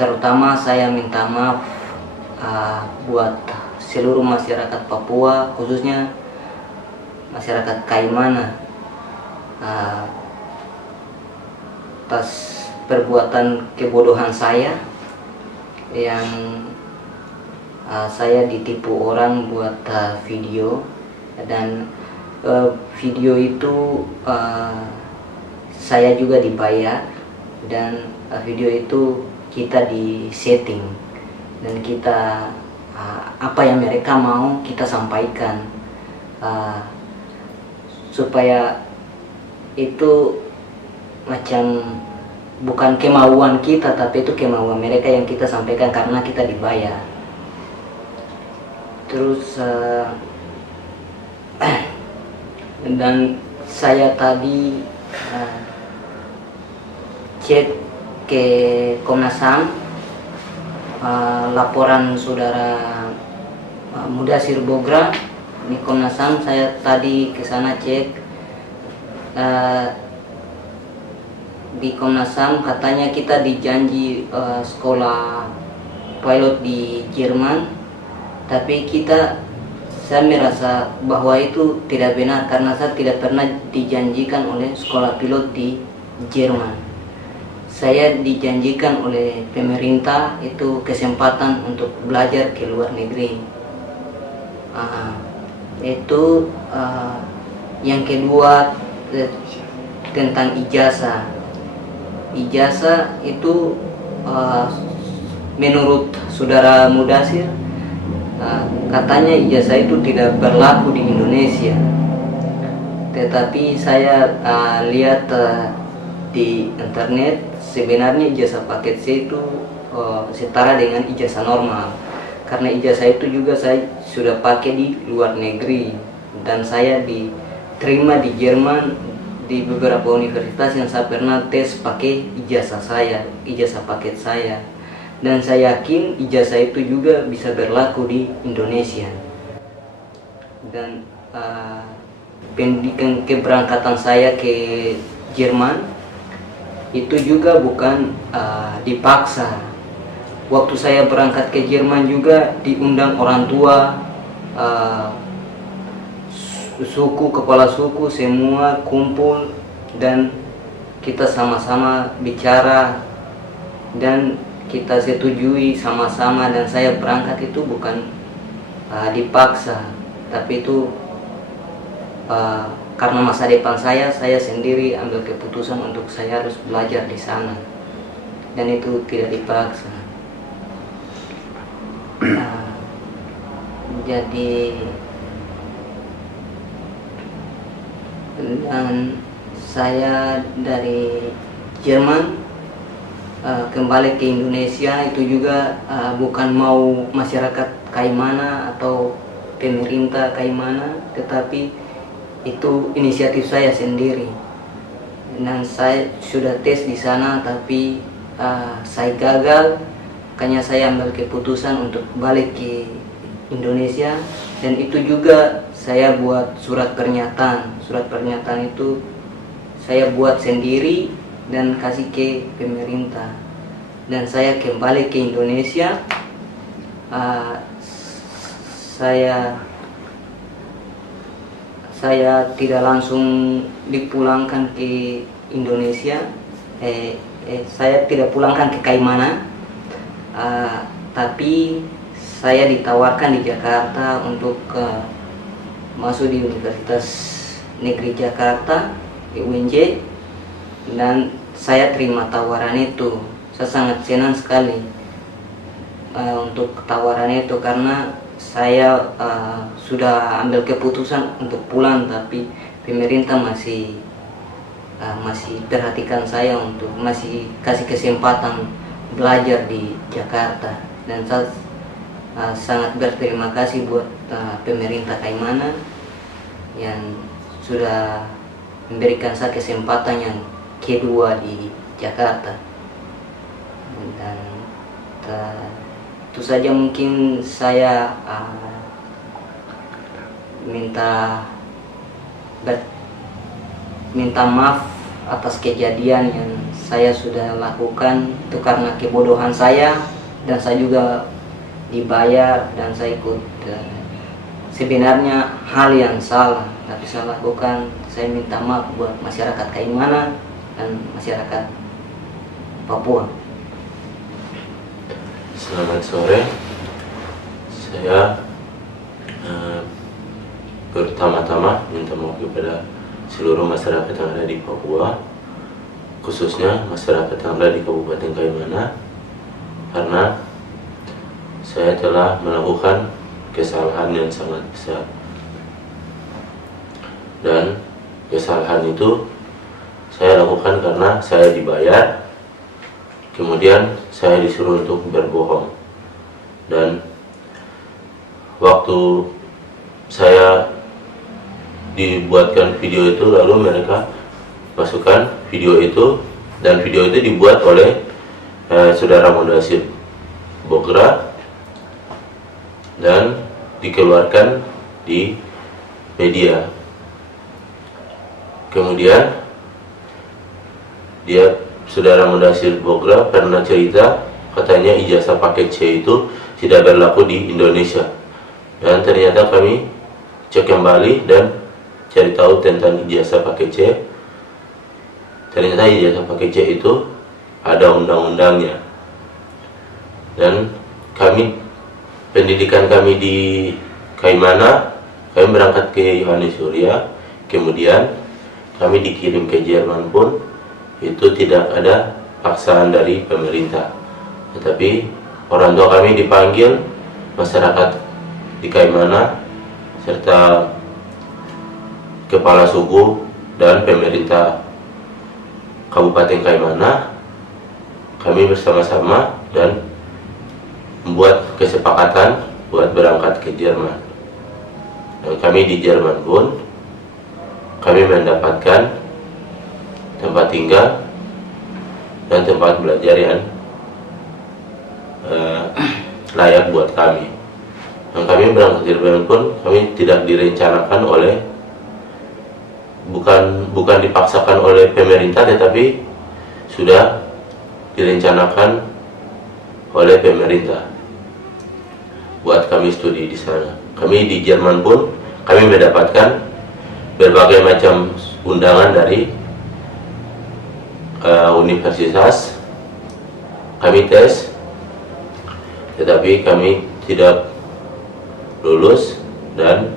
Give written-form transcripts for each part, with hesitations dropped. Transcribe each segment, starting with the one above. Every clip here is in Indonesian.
terutama saya minta maaf buat seluruh masyarakat Papua, khususnya masyarakat Kaimana, atas perbuatan kebodohan saya yang saya ditipu orang buat video, dan video itu saya juga dibayar, dan video itu kita di setting dan kita apa yang mereka mau kita sampaikan, supaya itu macam bukan kemauan kita, tapi itu kemauan mereka yang kita sampaikan karena kita dibayar. Terus dan saya tadi cek ke Komnas HAM, laporan saudara Mudasir Bogra di Komnas HAM. Saya tadi ke sana cek, di Komnas HAM katanya kita dijanji sekolah pilot di Jerman, tapi saya merasa bahwa itu tidak benar karena saya tidak pernah dijanjikan oleh sekolah pilot di Jerman. Saya dijanjikan oleh pemerintah itu kesempatan untuk belajar ke luar negeri. Itu yang kedua, tentang ijazah. Ijazah itu menurut saudara Mudasir, katanya ijazah itu tidak berlaku di Indonesia. Tetapi saya lihat di internet, sebenarnya ijazah paket C itu setara dengan ijazah normal, karena ijazah itu juga saya sudah pakai di luar negeri, dan saya diterima di Jerman di beberapa universitas yang saya pernah tes pakai ijazah saya, ijazah paket saya, dan saya yakin ijazah itu juga bisa berlaku di Indonesia. Dan pendidikan keberangkatan saya ke Jerman itu juga bukan dipaksa. Waktu saya berangkat ke Jerman juga diundang orang tua, suku, kepala suku semua kumpul, dan kita sama-sama bicara dan kita setujui sama-sama, dan saya berangkat itu bukan dipaksa, tapi itu karena masa depan saya sendiri ambil keputusan untuk saya harus belajar di sana, dan itu tidak dipaksa. Jadi dan saya dari Jerman kembali ke Indonesia itu juga bukan mau masyarakat Kaimana atau pemerintah Kaimana, tetapi itu inisiatif saya sendiri. Dan saya sudah tes di sana, tapi saya gagal. Makanya saya ambil keputusan untuk balik ke Indonesia, dan itu juga saya buat surat pernyataan. Surat pernyataan itu saya buat sendiri dan kasih ke pemerintah. Dan saya kembali ke Indonesia. Saya tidak langsung dipulangkan ke Indonesia. Saya tidak pulangkan ke Kaimana, tapi saya ditawarkan di Jakarta untuk masuk di Universitas Negeri Jakarta, di UNJ, dan saya terima tawaran itu. Saya sangat senang sekali untuk tawaran itu, karena saya sudah ambil keputusan untuk pulang, tapi pemerintah masih perhatikan saya untuk masih kasih kesempatan belajar di Jakarta. Dan saya sangat berterima kasih buat pemerintah Kaimana yang sudah memberikan saya kesempatan yang kedua di Jakarta. Dan itu saja mungkin saya minta maaf atas kejadian yang saya sudah lakukan itu karena kebodohan saya, dan saya juga dibayar dan saya ikut sebenarnya hal yang salah tapi saya lakukan. Saya minta maaf buat masyarakat Kaimana dan masyarakat Papua. Selamat sore. Saya pertama-tama minta maaf kepada seluruh masyarakat yang ada di Papua, khususnya masyarakat yang ada di Kabupaten Kaimana, karena saya telah melakukan kesalahan yang sangat besar. Dan kesalahan itu saya lakukan karena saya dibayar, kemudian saya disuruh untuk berbohong. Dan waktu saya dibuatkan video itu, lalu mereka masukkan video itu, dan video itu dibuat oleh Saudara Mudasir Bogra dan dikeluarkan di media. Kemudian Saudara Mudasir Bogra pernah cerita katanya ijazah paket C itu tidak berlaku di Indonesia, dan ternyata kami cek kembali dan cari tahu tentang ijazah paket C. Ternyata ijazah paket C itu ada undang-undangnya, dan pendidikan kami di Kaimana, kami berangkat ke Yohanes Surya, kemudian kami dikirim ke Jerman pun itu tidak ada paksaan dari pemerintah, tetapi orang tua kami dipanggil, masyarakat di Kaimana serta kepala suku dan pemerintah Kabupaten Kaimana, kami bersama-sama dan membuat kesepakatan buat berangkat ke Jerman. Dan kami di Jerman pun kami mendapatkan tempat tinggal dan tempat belajar yang layak buat kami. Dan kami berangkat ke Jerman pun kami tidak direncanakan oleh, bukan dipaksakan oleh pemerintah, tetapi sudah direncanakan oleh pemerintah buat kami studi di sana. Kami di Jerman pun kami mendapatkan berbagai macam undangan dari universitas. Kami tes, tetapi kami tidak lulus, dan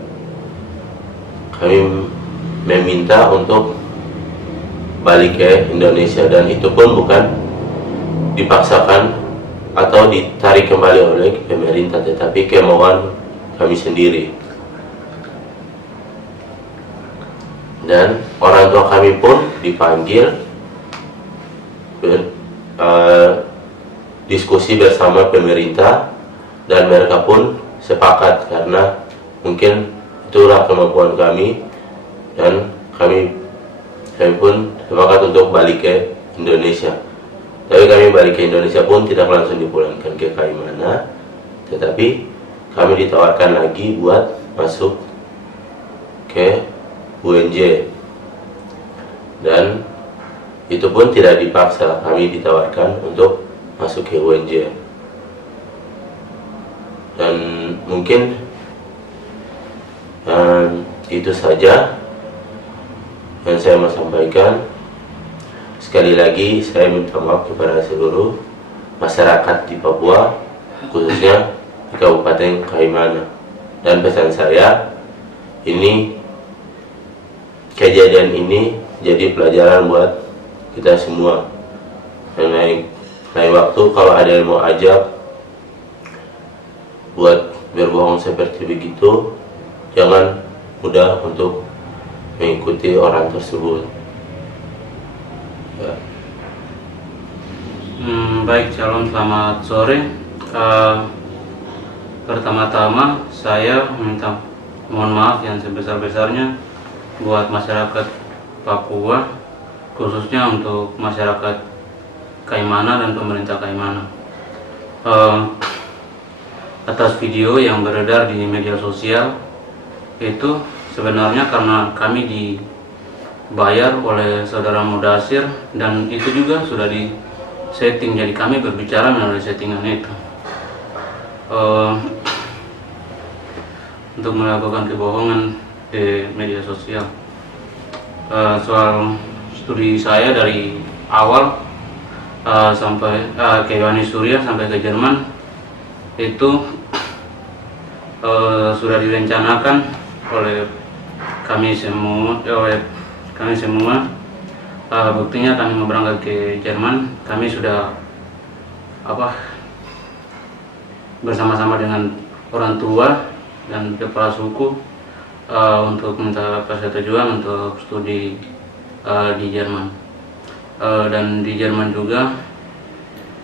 kami meminta untuk balik ke Indonesia, dan itu pun bukan dipaksakan atau ditarik kembali oleh pemerintah, tetapi kemauan kami sendiri. Dan orang tua kami pun dipanggil diskusi bersama pemerintah, dan mereka pun sepakat karena mungkin itulah kemampuan kami, dan kami pun sepakat untuk balik ke Indonesia. Tapi kami balik ke Indonesia pun tidak langsung dipulangkan ke Kaimana, tetapi kami ditawarkan lagi buat masuk ke UNJ, dan itu pun tidak dipaksa, kami ditawarkan untuk masuk ke UNJ. Dan mungkin itu saja yang saya mau sampaikan. Sekali lagi saya minta maaf kepada seluruh masyarakat di Papua, khususnya di Kabupaten Kaimana. Dan pesan saya, kejadian ini jadi pelajaran buat kita semua. Dan lain waktu kalau ada yang mau ajak buat berbohong seperti begitu, jangan mudah untuk mengikuti orang tersebut. Ya. Baik, Shalom, selamat sore. Pertama-tama saya mohon maaf yang sebesar-besarnya buat masyarakat Papua, khususnya untuk masyarakat Kaimana dan pemerintah Kaimana, atas video yang beredar di media sosial. Itu sebenarnya karena kami bayar oleh saudara Mudasir, dan itu juga sudah di setting, jadi kami berbicara melalui settingan itu. Untuk melakukan kebohongan di media sosial. Soal studi saya dari awal sampai ke Uni Suriah sampai ke Jerman itu sudah direncanakan oleh kami semua. Buktinya kami mau berangkat ke Jerman, kami sudah bersama-sama dengan orang tua dan kepala suku untuk minta persetujuan untuk studi di Jerman. Dan di Jerman juga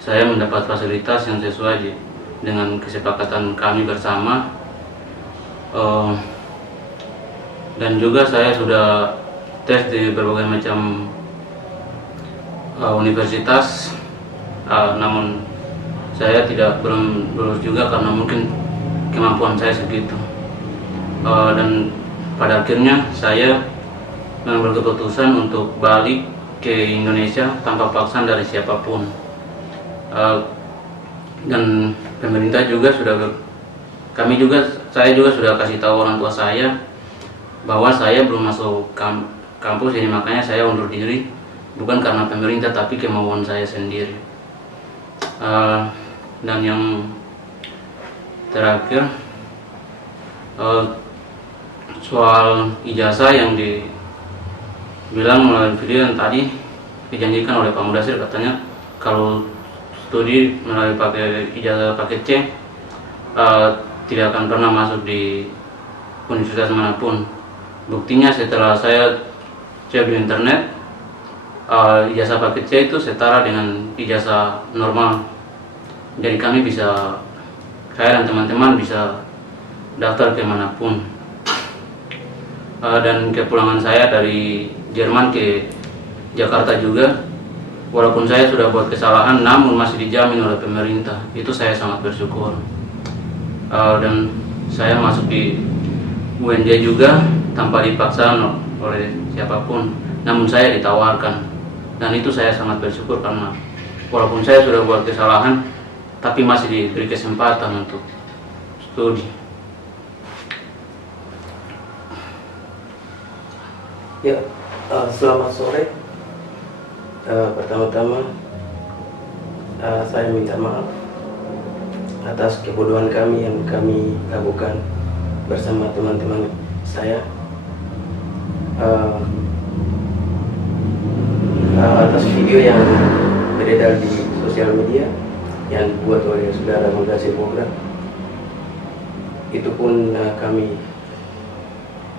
saya mendapat fasilitas yang sesuai dengan kesepakatan kami bersama. Dan juga saya sudah tes di berbagai macam universitas, namun saya belum lulus juga karena mungkin kemampuan saya segitu. Dan pada akhirnya saya mengambil keputusan untuk balik ke Indonesia tanpa paksaan dari siapapun. Dan pemerintah juga saya juga sudah kasih tahu orang tua saya bahwa saya belum masuk kampus, ini makanya saya undur diri, bukan karena pemerintah tapi kemauan saya sendiri. Dan yang terakhir, soal ijazah yang dibilang melalui video yang tadi dijanjikan oleh Pak Mudasir, katanya kalau studi melalui ijazah paket C tidak akan pernah masuk di universitas manapun. Buktinya setelah saya cek di internet, ijazah paket C itu setara dengan ijazah normal. Jadi saya dan teman-teman bisa daftar kemanapun. Dan kepulangan saya dari Jerman ke Jakarta juga, walaupun saya sudah buat kesalahan, namun masih dijamin oleh pemerintah. Itu saya sangat bersyukur. Dan saya masuk di UNJ juga tanpa dipaksa oleh siapapun, namun saya ditawarkan, dan itu saya sangat bersyukur karena walaupun saya sudah buat kesalahan, tapi masih diberi kesempatan untuk studi. Ya, selamat sore. Pertama-tama saya minta maaf atas kebodohan kami yang kami lakukan bersama teman-teman saya, atas video yang beredar di sosial media yang dibuat oleh saudara Mudasir Bogra. Itu pun kami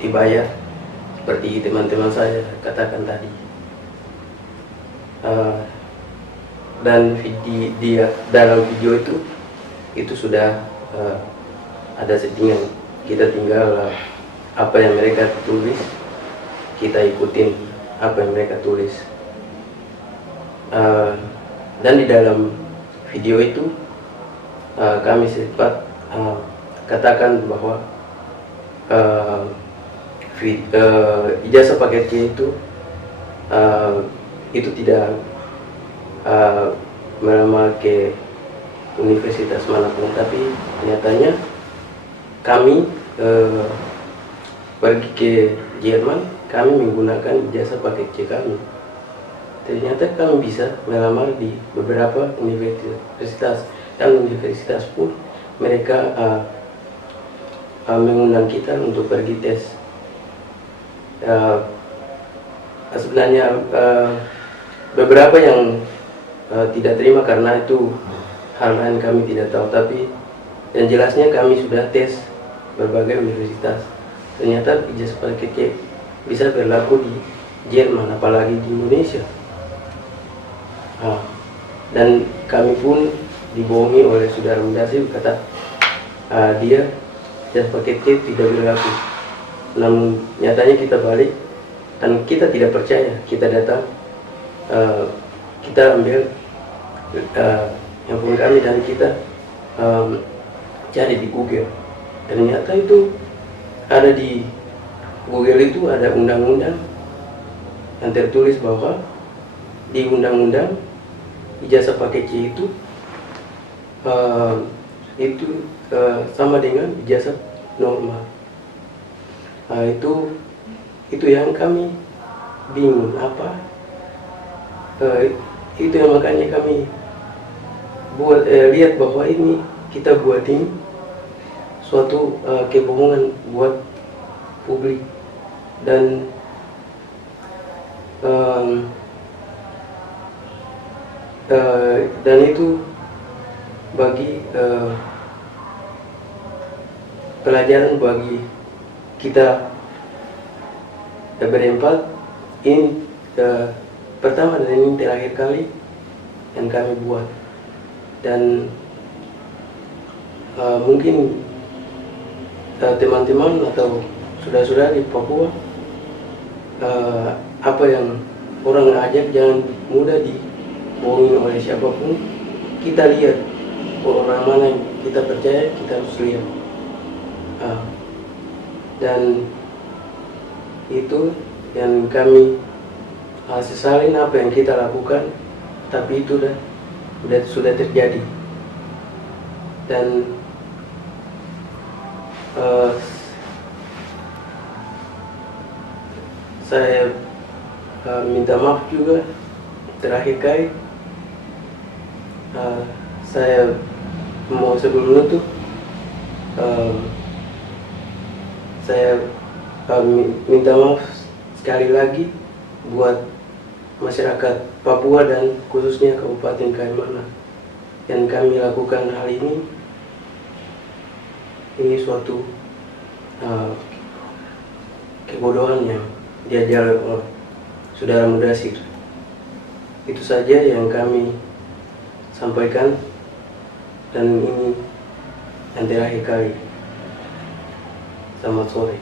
dibayar seperti teman-teman saya katakan tadi. Dan dalam video itu sudah ada settingan. Kita tinggal apa yang mereka tulis, kita ikutin apa yang mereka tulis. Dan di dalam video itu kami sempat katakan bahwa ijazah paket C itu tidak melamar ke universitas manapun, tapi nyatanya kami pergi ke Jerman, kami menggunakan ijazah paket C kami. Ternyata kami bisa melamar di beberapa universitas, dan universitas pun mereka mengundang kita untuk pergi tes. Sebenarnya beberapa yang tidak terima karena itu hal lain kami tidak tahu, tapi yang jelasnya kami sudah tes berbagai universitas. Ternyata ijazah paket C bisa berlaku di Jerman, apalagi di Indonesia. Dan kami pun dibohongi oleh saudara Mudasir, kata dia ijazah paket C tidak berlaku. Namun nyatanya kita balik dan kita tidak percaya. Kita datang, kita ambil handphone kami dan kita cari di Google. Ternyata itu ada di Google, itu ada undang-undang yang tertulis bahwa di undang-undang ijazah paket C itu sama dengan ijazah normal. Itu yang kami bingung itu yang makanya kami buat lihat bahwa ini kita buat ini suatu kebohongan buat publik dan itu bagi pelajaran bagi kita berempat. Ini pertama dan ini terakhir kali yang kami buat, dan mungkin teman-teman atau saudara-saudara di Papua, apa yang orang ajak jangan mudah dibohongi oleh siapapun. Kita lihat orang mana yang kita percaya, kita harus lihat. Dan itu yang kami sesalin apa yang kita lakukan, tapi itu sudah terjadi. Dan saya minta maaf juga terakhir kali. Saya mau sebelum itu saya minta maaf sekali lagi buat masyarakat Papua dan khususnya Kabupaten Kaimana yang kami lakukan hal ini. Ini suatu kebodohan yang diajar oleh Saudara Mudasir. Itu saja yang kami sampaikan, dan ini yang terakhir kali. Selamat sore.